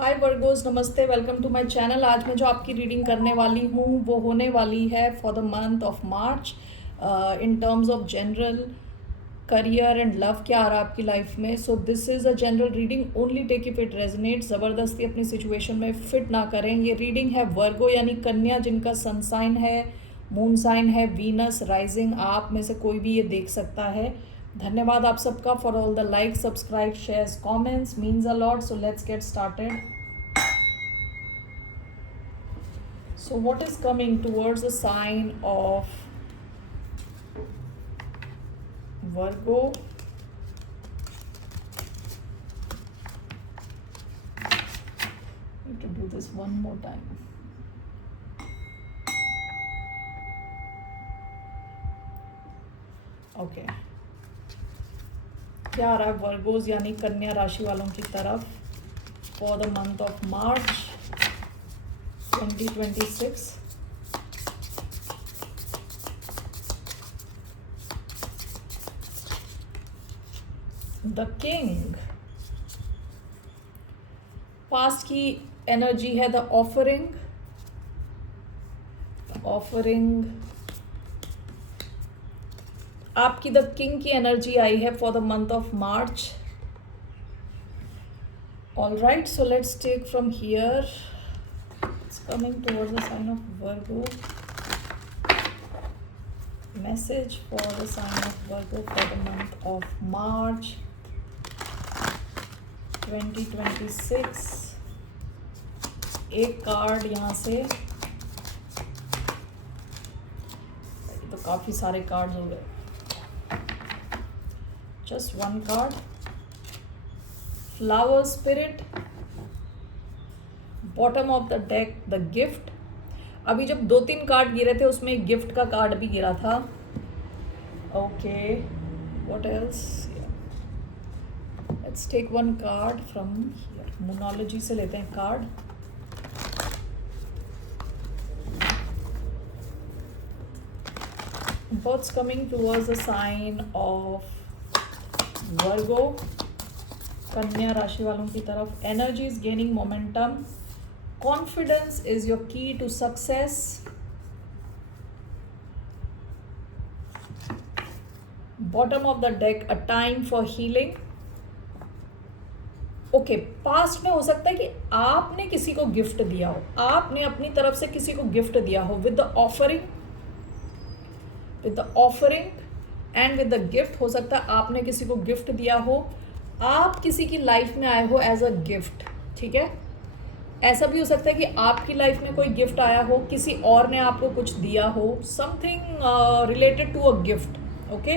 हाय Virgo's, नमस्ते, welcome to my channel. आज मैं जो आपकी रीडिंग करने वाली हूँ वो होने वाली है for the month of March in terms of general career and love. क्या आ रहा है आपकी लाइफ में। So this is a general reading, only take if it resonate. ज़बरदस्ती अपनी सिचुएशन में फिट ना करें। ये रीडिंग है वर्गो यानी कन्या, जिनका सन साइन है, मून साइन है वीनस, राइजिंग। आप में से कोई भी ये देख सकता है। धन्यवाद आप सबका for all the like, subscribe, shares, comments, means a lot. So let's get started. So what is coming towards the sign of Virgo? Need to do this one more time. Okay. क्या आ रहा है Virgos यानी कन्या राशि वालों की तरफ for the month of March 2026? The king. Past की एनर्जी है द ऑफरिंग। आपकी द किंग की एनर्जी आई है for the month of March. All right, so let's take from here. It's coming towards the sign of Virgo. Message for the sign of Virgo for the month of March 2026। एक card यहाँ से, तो काफ़ी सारे cards हो गए। Just one card, flower spirit. Bottom of the deck the gift. अभी जब 2-3 कार्ड गिरे थे उसमें एक गिफ्ट का कार्ड भी गिरा था। Okay, what else? Let's take one card from here. मोनोलॉजी से लेते हैं card. What's coming towards the sign of Virgo, कन्या राशि वालों की तरफ। Energy is gaining momentum. Confidence is your key to success. Bottom of the deck, a time for healing. Okay, past में हो सकता है कि आपने किसी को गिफ्ट दिया हो, आपने अपनी तरफ से किसी को गिफ्ट दिया हो with the offering and with the gift. हो सकता है आपने किसी को गिफ्ट दिया हो, आप किसी की लाइफ में आए हो एज अ गिफ्ट। ठीक है, ऐसा भी हो सकता है कि आपकी लाइफ में कोई गिफ्ट आया हो, किसी और ने आपको कुछ दिया हो, something related to a gift. Okay,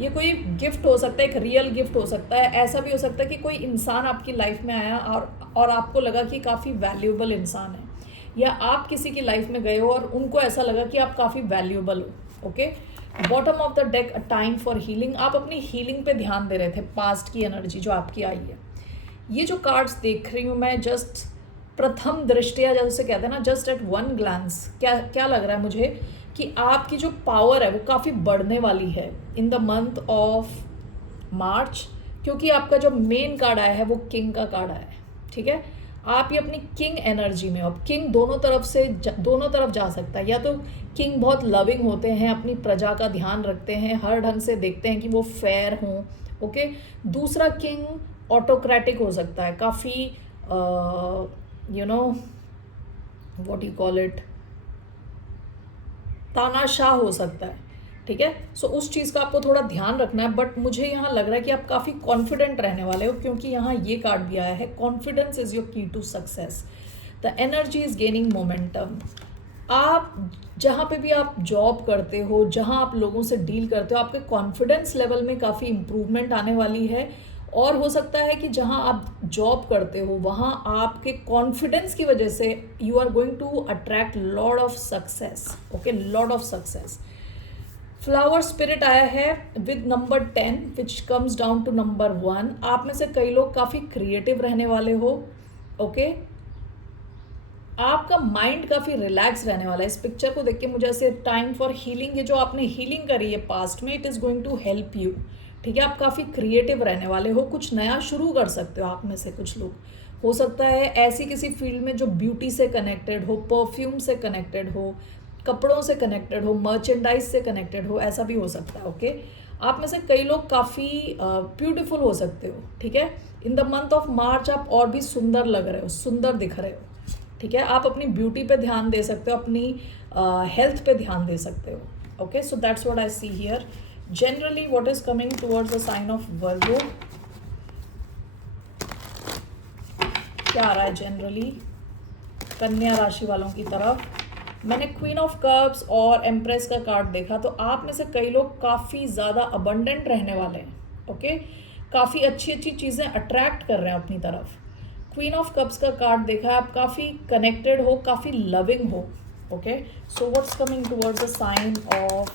ये कोई गिफ्ट हो सकता है, एक रियल गिफ्ट हो सकता है। ऐसा भी हो सकता है कि कोई इंसान आपकी लाइफ में आया और आपको लगा कि काफ़ी वैल्यूएबल इंसान है, या आप किसी की लाइफ में गए हो और उनको ऐसा लगा कि आप काफ़ी वैल्यूएबल हो। Okay, bottom of the deck, a time for healing. आप अपनी हीलिंग पे ध्यान दे रहे थे, पास्ट की एनर्जी जो आपकी आई है। ये जो कार्ड्स देख रही हूँ मैं, जस्ट प्रथम दृष्टया जैसे कहते हैं ना, जस्ट एट वन ग्लांस, क्या लग रहा है मुझे कि आपकी जो पावर है वो काफ़ी बढ़ने वाली है इन द मंथ ऑफ मार्च, क्योंकि आपका जो मेन कार्ड आया है वो किंग का कार्ड आया है। ठीक है, आप ये अपनी किंग एनर्जी में। अब किंग दोनों तरफ जा सकता है। या तो किंग बहुत लविंग होते हैं, अपनी प्रजा का ध्यान रखते हैं, हर ढंग से देखते हैं कि वो फेयर हों। ओके, दूसरा किंग ऑटोक्रेटिक हो सकता है, काफ़ी what you call it, तानाशाह हो सकता है। ठीक है, सो उस चीज़ का आपको थोड़ा ध्यान रखना है। बट मुझे यहाँ लग रहा है कि आप काफ़ी कॉन्फिडेंट रहने वाले हो, क्योंकि यहाँ ये कार्ड भी आया है, confidence is your key to success. The energy is gaining momentum. आप जहाँ पे भी आप जॉब करते हो, जहाँ आप लोगों से डील करते हो, आपके कॉन्फिडेंस लेवल में काफ़ी इम्प्रूवमेंट आने वाली है। और हो सकता है कि जहाँ आप जॉब करते हो वहाँ आपके कॉन्फिडेंस की वजह से you are going to attract lot of success. Okay, lot of success. Flower spirit आया है with number 10 which comes down to number 1। आप में से कई लोग काफ़ी क्रिएटिव रहने वाले हो। ओके, आपका माइंड काफ़ी रिलैक्स रहने वाला है। इस पिक्चर को देख के मुझे ऐसे टाइम फॉर हीलिंग, ये जो आपने हीलिंग करी है पास्ट में, it is going to help you. ठीक है, आप काफ़ी क्रिएटिव रहने वाले हो, कुछ नया शुरू कर सकते हो आप में से कुछ लोग। हो सकता है ऐसी किसी फील्ड में जो ब्यूटी से कनेक्टेड हो, परफ्यूम से कनेक्टेड हो, कपड़ों से कनेक्टेड हो, मर्चेंडाइज से कनेक्टेड हो, ऐसा भी हो सकता है। ओके, आप में से कई लोग काफ़ी ब्यूटीफुल हो सकते हो। ठीक है, इन द मंथ ऑफ मार्च आप और भी सुंदर लग रहे हो, सुंदर दिख रहे हो। ठीक है, आप अपनी ब्यूटी पे ध्यान दे सकते हो, अपनी हेल्थ पे ध्यान दे सकते हो। Okay, so that's what I see here. Generally what is coming towards the sign of Virgo, क्या आ रहा है जनरली कन्या राशि वालों की तरफ। मैंने क्वीन ऑफ कप्स और एम्प्रेस का कार्ड देखा, तो आप में से कई लोग काफ़ी ज़्यादा अबंडेंट रहने वाले हैं। ओके, काफ़ी अच्छी अच्छी चीज़ें अट्रैक्ट कर रहे हैं अपनी तरफ। क्वीन ऑफ कप्स का कार्ड देखा है, आप काफ़ी कनेक्टेड हो, काफ़ी लविंग हो। Okay, so what's coming towards the sign of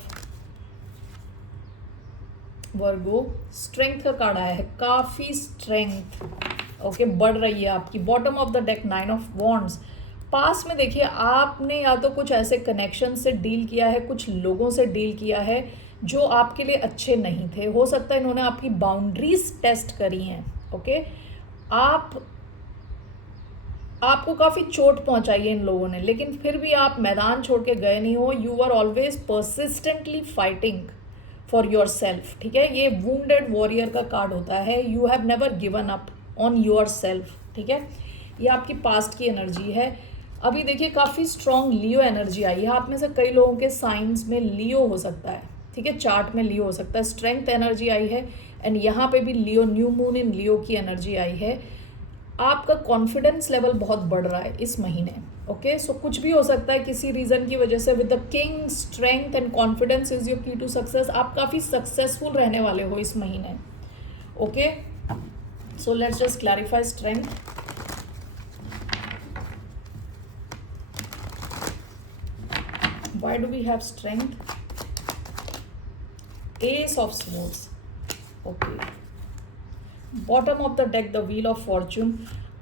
Virgo. Strength का कार्ड आया है, काफ़ी स्ट्रेंथ ओके बढ़ रही है आपकी। Bottom of the deck 9 of wands. पास में देखिए आपने या तो कुछ ऐसे कनेक्शन से डील किया है, कुछ लोगों से डील किया है जो आपके लिए अच्छे नहीं थे। हो सकता है इन्होंने आपकी बाउंड्रीज टेस्ट करी हैं। ओके, आपको काफ़ी चोट पहुंचाई है इन लोगों ने, लेकिन फिर भी आप मैदान छोड़ के गए नहीं हो। You are always persistently fighting for yourself. ठीक है, ये वुंडेड वॉरियर का कार्ड होता है। You have never given up on yourself. ठीक है, ये आपकी पास्ट की एनर्जी है। अभी देखिए काफ़ी स्ट्रॉन्ग लियो एनर्जी आई है। आप में से कई लोगों के साइंस में लियो हो सकता है। ठीक है, चार्ट में लियो हो सकता है। स्ट्रेंथ एनर्जी आई है एंड यहाँ पे भी लियो, न्यू मून इन लियो की एनर्जी आई है। आपका कॉन्फिडेंस लेवल बहुत बढ़ रहा है इस महीने। ओके, सो कुछ भी हो सकता है किसी रीज़न की वजह से। With the king, strength and confidence is your key to success. आप काफ़ी सक्सेसफुल रहने वाले हो इस महीने। Okay, so let's just clarify strength. Why do we have strength? Ace of swords. Okay, bottom of the deck the wheel of fortune.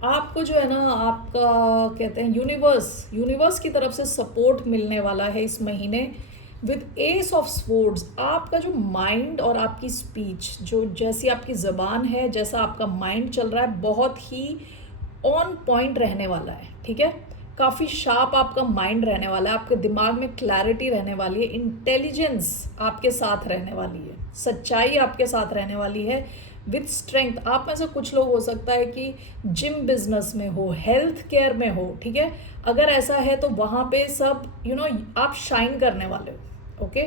आपको जो है ना, आपका कहते हैं यूनिवर्स की तरफ से सपोर्ट मिलने वाला है इस महीने। विद एस ऑफ स्वॉर्ड्स, आपका जो माइंड और आपकी स्पीच, जो जैसी आपकी ज़बान है, जैसा आपका माइंड चल रहा है, बहुत ही ऑन पॉइंट रहने वाला है। ठीक है, काफ़ी शार्प आपका माइंड रहने वाला है, आपके दिमाग में क्लैरिटी रहने वाली है, इंटेलिजेंस आपके साथ रहने वाली है, सच्चाई आपके साथ रहने वाली है। विथ स्ट्रेंथ, आप में से कुछ लोग हो सकता है कि जिम बिजनेस में हो, हेल्थ केयर में हो। ठीक है, अगर ऐसा है तो वहाँ पे सब आप शाइन करने वाले हो। ओके,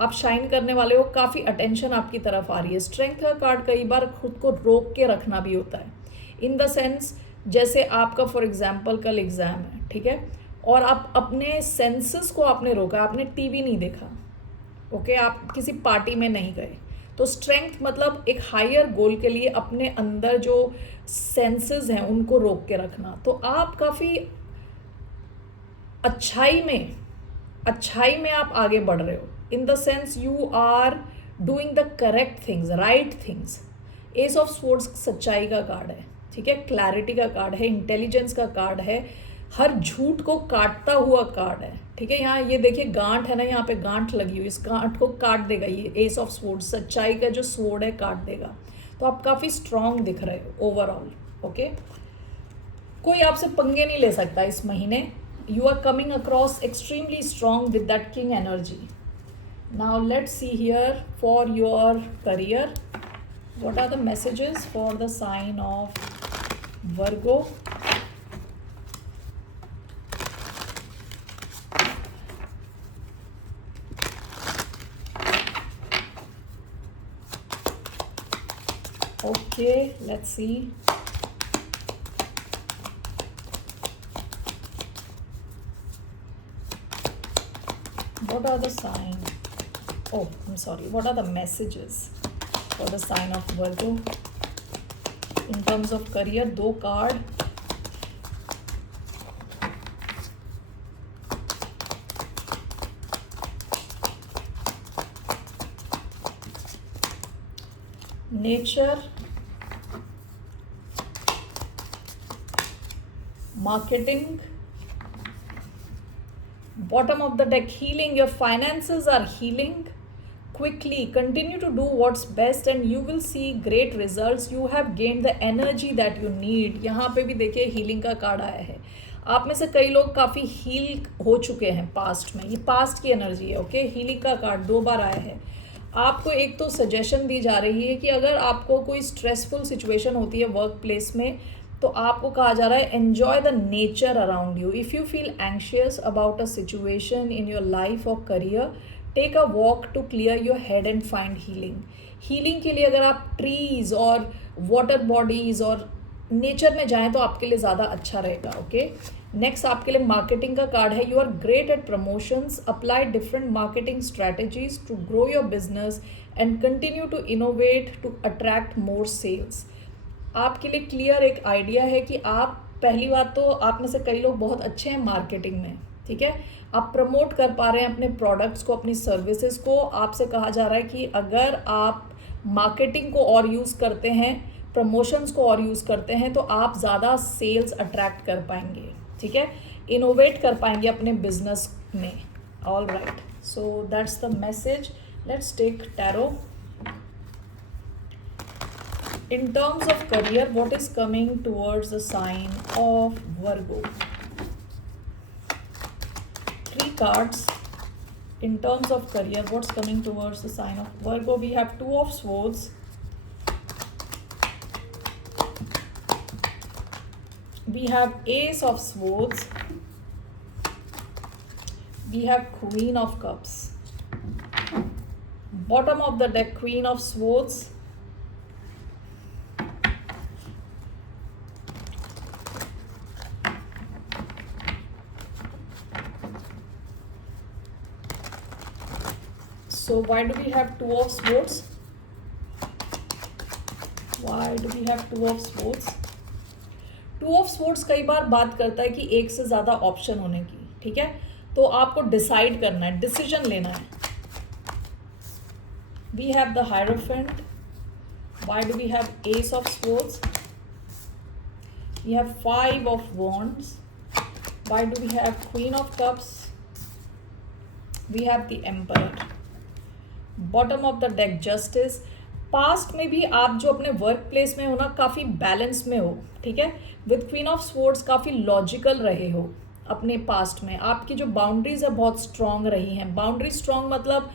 आप शाइन करने वाले हो, काफ़ी अटेंशन आपकी तरफ आ रही है। स्ट्रेंथ का कार्ड कई बार खुद को रोक के रखना भी होता है, इन द सेंस जैसे आपका फॉर एग्जाम्पल कल एग्ज़ाम है। ठीक है, और आप अपने सेंसेस को आपने रोका, आपने टीवी नहीं देखा। ओके, आप किसी पार्टी में नहीं गए। तो स्ट्रेंथ मतलब एक हायर गोल के लिए अपने अंदर जो सेंसेस हैं उनको रोक के रखना। तो आप काफ़ी अच्छाई में आप आगे बढ़ रहे हो, in the sense you are doing the correct things, right things. Ace of swords सच्चाई का कार्ड है। ठीक है, क्लैरिटी का कार्ड है, इंटेलिजेंस का कार्ड है, हर झूठ को काटता हुआ कार्ड है। ठीक है, यहाँ ये देखिए गांठ है ना, यहाँ पे गांठ लगी हुई, इस गांठ को काट देगा ये एस ऑफ स्वॉर्ड। सच्चाई का जो स्वॉर्ड है काट देगा। तो आप काफ़ी स्ट्रांग दिख रहे हो ओवरऑल। ओके, कोई आपसे पंगे नहीं ले सकता इस महीने। You are coming across extremely strong with that king energy. Now let's see here for your career, what are the messages for the sign of Virgo? Okay, let's see. What are the sign? Oh, I'm sorry. What are the messages for the sign of Virgo in terms of career? 2 card, nature, marketing, bottom of the deck healing. Your finances are healing, quickly, continue to do what's best and you will see great results. You have gained the energy that you need. यहाँ पे भी देखिए healing का card आया है. आप में से कई लोग काफ़ी हील हो चुके हैं पास्ट में. ये पास्ट की एनर्जी है. ओके, हीलिंग का कार्ड 2 बार आया है. आपको एक तो सजेशन दी जा रही है कि अगर आपको कोई स्ट्रेसफुल सिचुएशन होती है वर्क प्लेस में, तो आपको कहा जा रहा है enjoy the nature around you. If you feel anxious about a situation in your life और career, take a walk to clear your head and find healing. Healing के लिए अगर आप ट्रीज और वाटर बॉडीज और नेचर में जाएं तो आपके लिए ज़्यादा अच्छा रहेगा. ओके, नेक्स्ट आपके लिए मार्केटिंग का कार्ड है. You are great at promotions, apply different marketing strategies to grow your business and continue to innovate to attract more sales. आपके लिए क्लियर एक आइडिया है कि आप, पहली बात तो आप में से कई लोग बहुत अच्छे हैं मार्केटिंग में. ठीक है, आप प्रमोट कर पा रहे हैं अपने प्रोडक्ट्स को, अपनी सर्विसेज को. आपसे कहा जा रहा है कि अगर आप मार्केटिंग को और यूज़ करते हैं, प्रमोशंस को और यूज़ करते हैं, तो आप ज़्यादा सेल्स अट्रैक्ट कर पाएंगे. ठीक है, इनोवेट कर पाएंगे अपने बिजनेस में. All right, so that's the message. Let's take tarot. In terms of career, what is coming towards the sign of Virgo? 3 cards. In terms of career, what's coming towards the sign of Virgo? We have 2 of Swords. We have Ace of Swords. We have Queen of Cups. Bottom of the deck, Queen of Swords. So why do we have 2 of Swords? Why do we have 2 of Swords? 2 of Swords कई बार बात करता है कि एक से ज़्यादा option होने की. ठीक है, तो आपको डिसाइड करना है, डिसीजन लेना है. We have the Hierophant. Why do we have Ace of Swords? We have 5 of Wands. Why do we have Queen of Cups? We have the Emperor. Bottom of the deck, justice. Past में भी आप जो अपने work place में हो ना, काफ़ी balance में हो. ठीक है, विद क्वीन ऑफ स्वॉर्ड्स काफ़ी लॉजिकल रहे हो अपने पास्ट में. आपकी जो बाउंड्रीज है बहुत स्ट्रांग रही हैं. बाउंड्री स्ट्रांग मतलब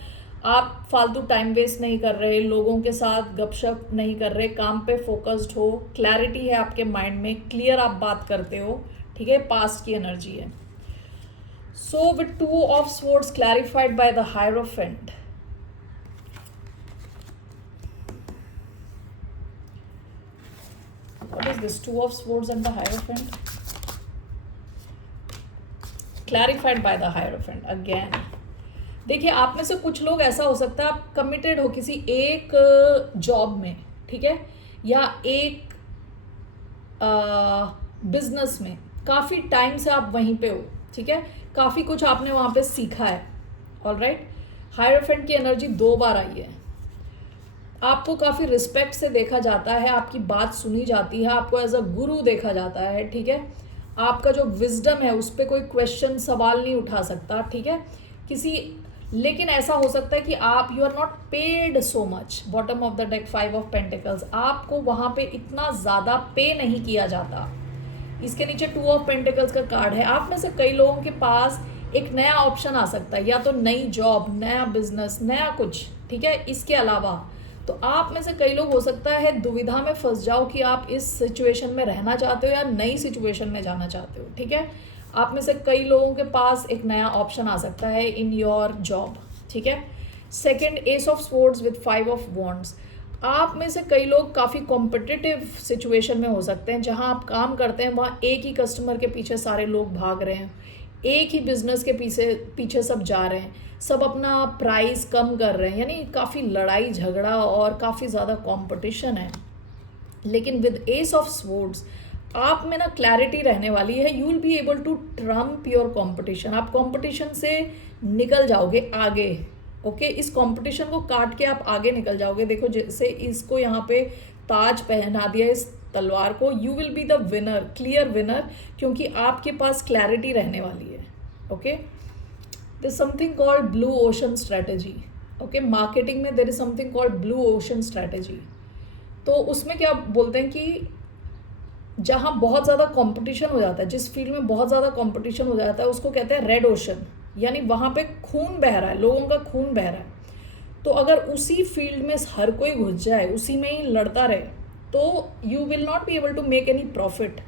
आप फालतू टाइम वेस्ट नहीं कर रहे, लोगों के साथ गपशप नहीं कर रहे, काम पे फोकस्ड हो, क्लैरिटी है आपके माइंड में, क्लियर आप बात करते हो. ठीक है, पास्ट की एनर्जी है. So with 2 of swords clarified by the hierophant. What is this? 2 of Swords and the Hierophant. Clarified by the Hierophant again. देखिए, आप में से कुछ लोग ऐसा हो सकता है आप कमिटेड हो किसी एक जॉब में. ठीक है, या एक बिजनेस में. काफ़ी टाइम से आप वहीं पे हो. ठीक है, काफ़ी कुछ आपने वहाँ पे सीखा है. ऑल राइट, हायरोफेंट की एनर्जी 2 बार आई है. आपको काफ़ी रिस्पेक्ट से देखा जाता है, आपकी बात सुनी जाती है, आपको एज अ गुरु देखा जाता है. ठीक है, आपका जो विजडम है उस पर कोई क्वेश्चन, सवाल नहीं उठा सकता. ठीक है, लेकिन ऐसा हो सकता है कि आप, you are not paid so much. Bottom of the deck 5 of pentacles. आपको वहाँ पे इतना ज़्यादा पे नहीं किया जाता. इसके नीचे 2 ऑफ पेंटिकल्स का कार्ड है. आप में से कई लोगों के पास एक नया ऑप्शन आ सकता है, या तो नई जॉब, नया बिजनेस, नया कुछ. ठीक है, इसके अलावा तो आप में से कई लोग हो सकता है दुविधा में फंस जाओ कि आप इस सिचुएशन में रहना चाहते हो या नई सिचुएशन में जाना चाहते हो. ठीक है, आप में से कई लोगों के पास एक नया ऑप्शन आ सकता है इन योर जॉब. ठीक है, second, S of swords with 5 of wands. आप में से कई लोग काफ़ी कॉम्पिटिटिव सिचुएशन में हो सकते हैं. जहां आप काम करते हैं वहाँ एक ही कस्टमर के पीछे सारे लोग भाग रहे हैं, एक ही बिजनेस के पीछे सब जा रहे हैं, सब अपना प्राइस कम कर रहे हैं. यानी काफ़ी लड़ाई झगड़ा और काफ़ी ज़्यादा कंपटीशन है. लेकिन विद एस ऑफ स्वॉर्ड्स आप में ना क्लैरिटी रहने वाली है. You will be able to trump your competition. आप कंपटीशन से निकल जाओगे आगे. ओके, इस कंपटीशन को काट के आप आगे निकल जाओगे. देखो, जैसे इसको यहाँ पे ताज पहना दिया इस तलवार को. You will be the winner, clear winner, क्योंकि आपके पास क्लैरिटी रहने वाली है. Okay, there's something called blue ocean strategy. Okay, marketing में there is something called blue ocean strategy. तो उसमें क्या बोलते हैं कि जहाँ बहुत ज़्यादा कंपटीशन हो जाता है, जिस फील्ड में बहुत ज़्यादा कंपटीशन हो जाता है, उसको कहते हैं रेड ओशन, यानी वहाँ पे खून बह रहा है, लोगों का खून बह रहा है। तो अगर उसी फील्ड में हर कोई घुस जाए, उसी में ही लड़ता रहे, तो you will not be able to make any profit.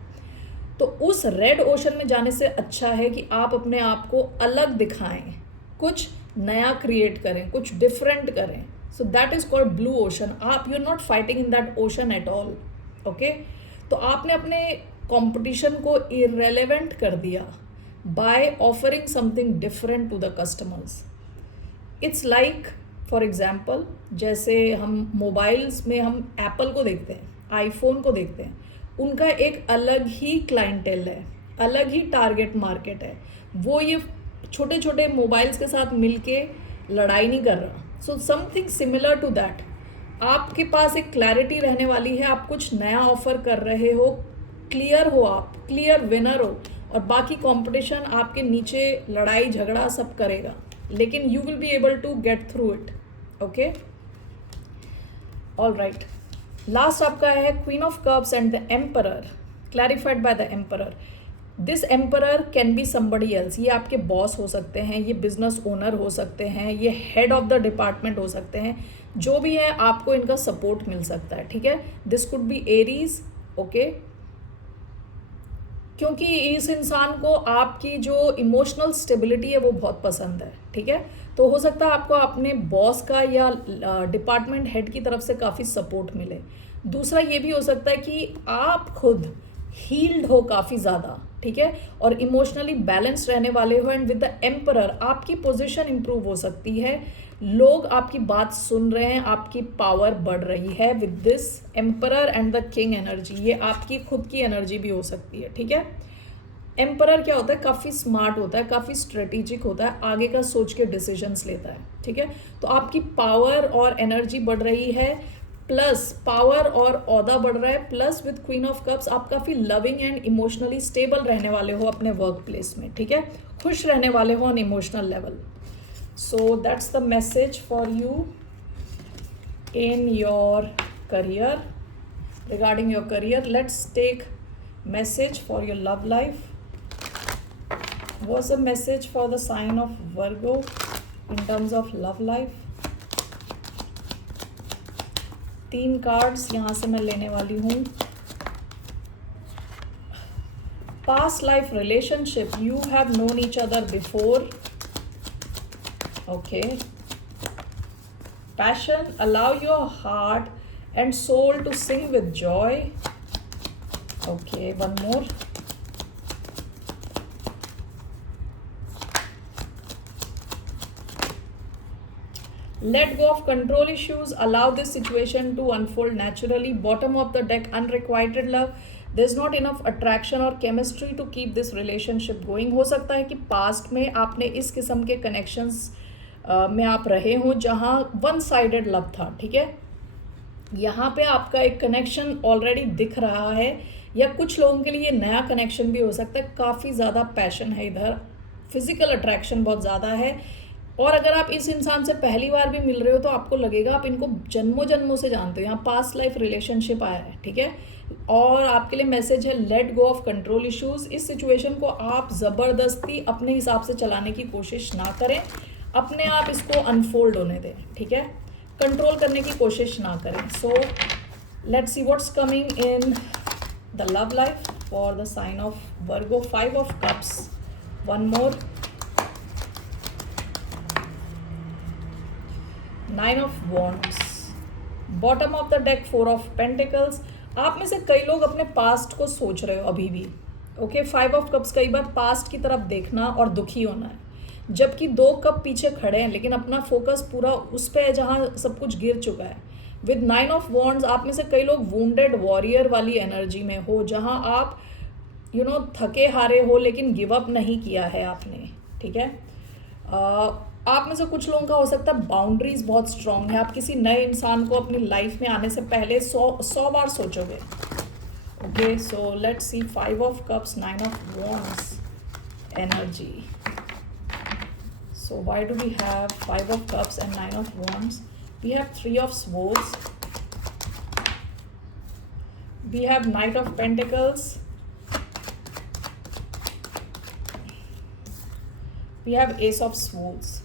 तो उस रेड ओशन में जाने से अच्छा है कि आप अपने आप को अलग दिखाएं, कुछ नया क्रिएट करें, कुछ डिफरेंट करें। So that is called blue ocean. आप you are not fighting in that ocean at all. Okay, तो आपने अपने कंपटीशन को इररेलेवेंट कर दिया by offering something different to the customers. It's like for example, जैसे हम मोबाइल्स में हम एप्पल को देखते हैं, आईफोन को देखते हैं, उनका एक अलग ही क्लाइंटेल है, अलग ही टारगेट मार्केट है। वो ये छोटे छोटे मोबाइल्स के साथ मिलके लड़ाई नहीं कर रहा। So something similar to that, आपके पास एक क्लैरिटी रहने वाली है, आप कुछ नया ऑफर कर रहे हो, क्लियर हो, आप क्लियर विनर हो, और बाकी कंपटीशन आपके नीचे लड़ाई झगड़ा सब करेगा, लेकिन you will be able to get through it. Okay, all right. Last आपका है queen of cups and the emperor, clarified by the emperor. This emperor can be somebody else. ये आपके बॉस हो सकते हैं, ये बिजनेस ओनर हो सकते हैं, ये हेड ऑफ द डिपार्टमेंट हो सकते हैं, जो भी है आपको इनका सपोर्ट मिल सकता है। ठीक है, this could be Aries. Okay, क्योंकि इस इंसान को आपकी जो इमोशनल स्टेबिलिटी है वो बहुत पसंद है। ठीक है, तो हो सकता है आपको अपने बॉस का या डिपार्टमेंट हेड की तरफ से काफ़ी सपोर्ट मिले। दूसरा ये भी हो सकता है कि आप खुद हील्ड हो काफ़ी ज़्यादा, ठीक है, और इमोशनली बैलेंस रहने वाले हो, एंड विद द एम्परर आपकी पोजीशन इंप्रूव हो सकती है, लोग आपकी बात सुन रहे हैं, आपकी पावर बढ़ रही है with this emperor and the king energy. ये आपकी खुद की एनर्जी भी हो सकती है। ठीक है, एम्परर क्या होता है, काफ़ी स्मार्ट होता है, काफ़ी स्ट्रेटेजिक होता है, आगे का सोच के डिसीजंस लेता है। ठीक है, तो आपकी पावर और एनर्जी बढ़ रही है, प्लस पावर और औहदा बढ़ रहा है, plus with queen of cups आप काफ़ी लविंग एंड इमोशनली स्टेबल रहने वाले हो अपने वर्क प्लेस में। ठीक है, खुश रहने वाले हो on emotional level. So that's the message for you in your career, regarding your career. Let's take message for your love life. What's the message for the sign of Virgo in terms of love life? 3 cards यहाँ से मैं लेने वाली हूँ। Past life relationship, you have known each other before. Okay. Passion, allow your heart and soul to sing with joy. Okay, one more. Let go of control issues. Allow this situation to unfold naturally. Bottom of the deck, unrequited love. There's not enough attraction or chemistry to keep this relationship going. हो सकता है कि past में आपने इस किस्म के connections में आप रहे हो जहाँ वन साइडेड लव था। ठीक है, यहाँ पे आपका एक कनेक्शन ऑलरेडी दिख रहा है, या कुछ लोगों के लिए नया कनेक्शन भी हो सकता है। काफ़ी ज़्यादा पैशन है इधर, फिजिकल अट्रैक्शन बहुत ज़्यादा है, और अगर आप इस इंसान से पहली बार भी मिल रहे हो तो आपको लगेगा आप इनको जन्मों जन्मों से जानते हो। यहाँ पास्ट लाइफ रिलेशनशिप आया है। ठीक है, और आपके लिए मैसेज है let go of control issues. इस सिचुएशन को आप ज़बरदस्ती अपने हिसाब से चलाने की कोशिश ना करें, अपने आप इसको अनफोल्ड होने दें। ठीक है, कंट्रोल करने की कोशिश ना करें। सो let's see what's coming in the love life for the sign of Virgo. 5 of cups, one more, 9 of wands, bottom of the deck 4 of pentacles. आप में से कई लोग अपने पास्ट को सोच रहे हो अभी भी। ओके, 5 of cups कई बार पास्ट की तरफ देखना और दुखी होना है, जबकि 2 कप पीछे खड़े हैं, लेकिन अपना फोकस पूरा उस पर है जहाँ सब कुछ गिर चुका है। विद 9 ऑफ वॉन्ड्स आप में से कई लोग वुंडेड वॉरियर वाली एनर्जी में हो, जहां आप थके हारे हो, लेकिन गिव अप नहीं किया है आपने। ठीक है, आप में से कुछ लोगों का हो सकता है बाउंड्रीज बहुत स्ट्रांग है, आप किसी नए इंसान को अपनी लाइफ में आने से पहले 100 बार सोचोगे। Okay, so let's C 5 of cups, 9 of wands energy. So why do we have 5 of cups and 9 of wands? We have 3 of swords. We have Knight of Pentacles. We have Ace of Swords.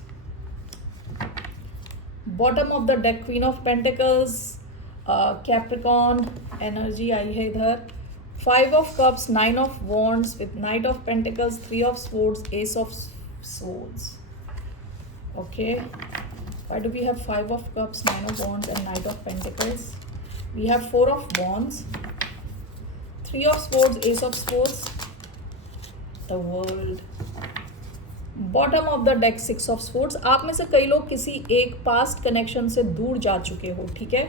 Bottom of the deck, Queen of Pentacles, Capricorn energy आई है इधर. 5 of Cups, 9 of Wands with Knight of Pentacles, 3 of Swords, Ace of Swords. Okay. Why do we have 5 of Cups, 9 of Wands and Knight of Pentacles? We have 4 of Wands, 3 of Swords, Ace of Swords, the World. Bottom of the deck 6 of sports. आप में से कई लोग किसी एक past connection से दूर जा चुके हो, ठीक है.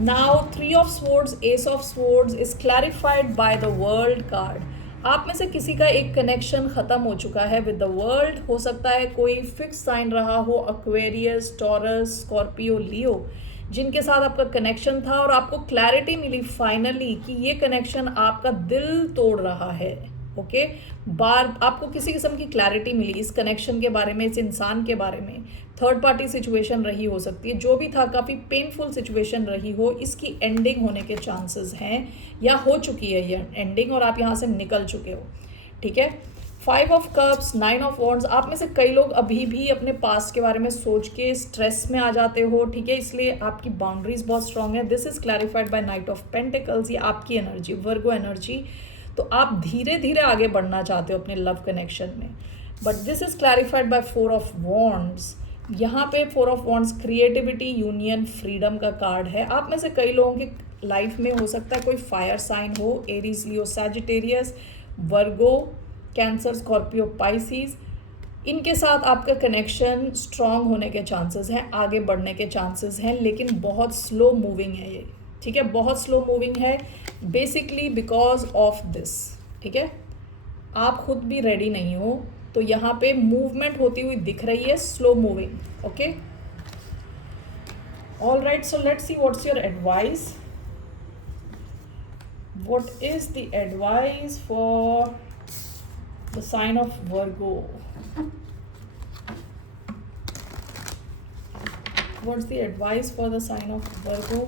Now 3 of sports, S of sports is clarified by the world card. आप में से किसी का एक कनेक्शन खत्म हो चुका है विद द वर्ल्ड. हो सकता है कोई फिक्स साइन रहा हो, एक्वेरियस, टॉरस, स्कॉर्पियो, लियो, जिनके साथ आपका कनेक्शन था और आपको क्लैरिटी मिली फाइनली कि ये कनेक्शन आपका दिल तोड़ रहा है. ओके बार आपको किसी किस्म की क्लैरिटी मिली इस कनेक्शन के बारे में, इस इंसान के बारे में. थर्ड पार्टी सिचुएशन रही हो सकती है, जो भी था काफ़ी पेनफुल सिचुएशन रही हो, इसकी एंडिंग होने के चांसेस हैं या हो चुकी है ये एंडिंग और आप यहाँ से निकल चुके हो, ठीक है. 5 ऑफ कप्स, 9 ऑफ वॉन्ड्स. आप में से कई लोग अभी भी अपने पास्ट के बारे में सोच के स्ट्रेस में आ जाते हो, ठीक है, इसलिए आपकी बाउंड्रीज बहुत स्ट्रांग है. This is clarified by knight of pentacles. ये आपकी एनर्जी, वर्गो एनर्जी. तो आप धीरे धीरे आगे बढ़ना चाहते हो अपने लव कनेक्शन में, but this is clarified by 4 of wands. यहाँ पे 4 of wands creativity, union, freedom का कार्ड है. आप में से कई लोगों की लाइफ में हो सकता है कोई फायर साइन हो, एरीज, लियो, सैजिटेरियस, वर्गो, कैंसर, स्कॉर्पियो, पाइसिस. इनके साथ आपका कनेक्शन स्ट्रांग होने के चांसेस हैं, आगे बढ़ने के चांसेस हैं, लेकिन बहुत स्लो मूविंग है ये, ठीक है, बहुत स्लो मूविंग है. बेसिकली बिकॉज ऑफ दिस, ठीक है, आप खुद भी रेडी नहीं हो, तो यहाँ पे मूवमेंट होती हुई दिख रही है, slow moving. Okay, all right. So let's see what's your advice. What is the advice for the sign of Virgo? What's the advice for the sign of Virgo?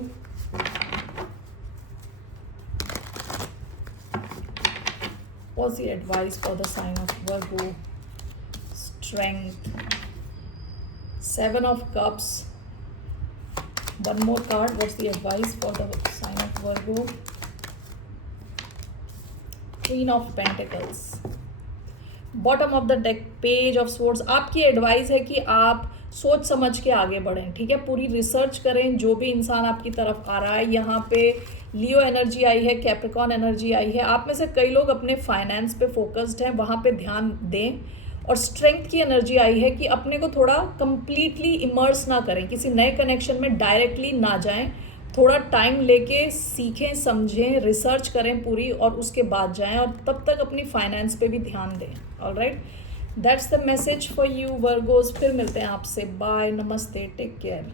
What's the advice for the sign of Virgo? Strength. 7 of Cups. One more card. What's the advice for the sign of Virgo? Queen of Pentacles. Bottom of the deck, Page of Swords. आपकी advice है कि आप सोच समझ के आगे बढ़ें, ठीक है, पूरी रिसर्च करें जो भी इंसान आपकी तरफ आ रहा है. यहाँ पे लियो एनर्जी आई है, कैप्रिकॉर्न एनर्जी आई है. आप में से कई लोग अपने फाइनेंस पे फोकस्ड हैं, वहाँ पे ध्यान दें. और स्ट्रेंथ की एनर्जी आई है कि अपने को थोड़ा कंप्लीटली इमर्स ना करें, किसी नए कनेक्शन में डायरेक्टली ना जाएं, थोड़ा टाइम लेके सीखें, समझें, रिसर्च करें पूरी और उसके बाद जाएं और तब तक अपनी फाइनेंस पे भी ध्यान दें. Alright, that's the message for you Virgos. फिर मिलते हैं आपसे. बाय, नमस्ते, टेक केयर.